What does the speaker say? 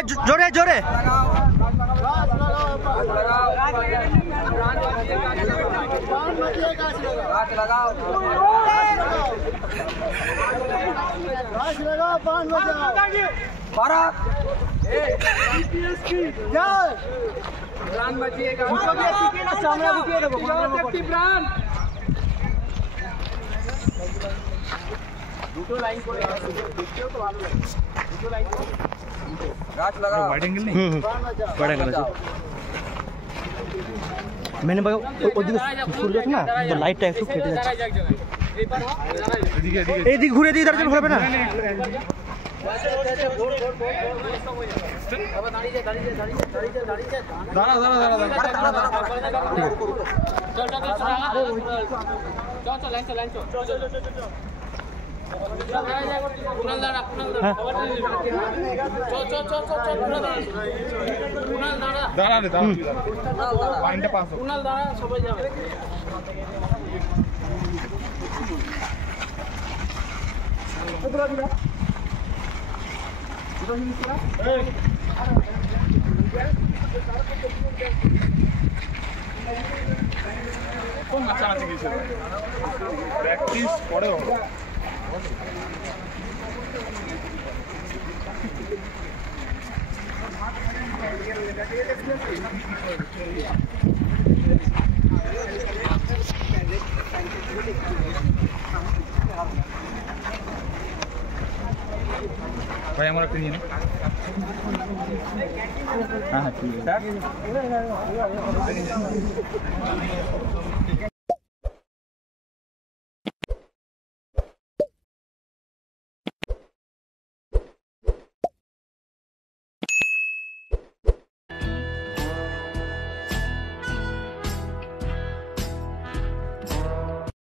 जोरे जोरे जोरे দুটো লাইন করে দেখতেও তো ভালো লাগে দুটো লাইন গাছ লাগাও वाइड एंगल नहीं वाइड एंगल है मैंने भाई ওদিকে সূর্য না তো লাইটটা একটু কেটে যাচ্ছে এদিকে এদিকে এদিকে ঘুরে দিয়ে দাঁড়াতে হবে না আবার দাঁড়িয়ে যা দাঁড়া চল লাইন চল कुणाल दाड़ा সবাই যাবে কোন মাছ আছে কিছু প্র্যাকটিস করে भाई हमारा क्लीन है हां ठीक है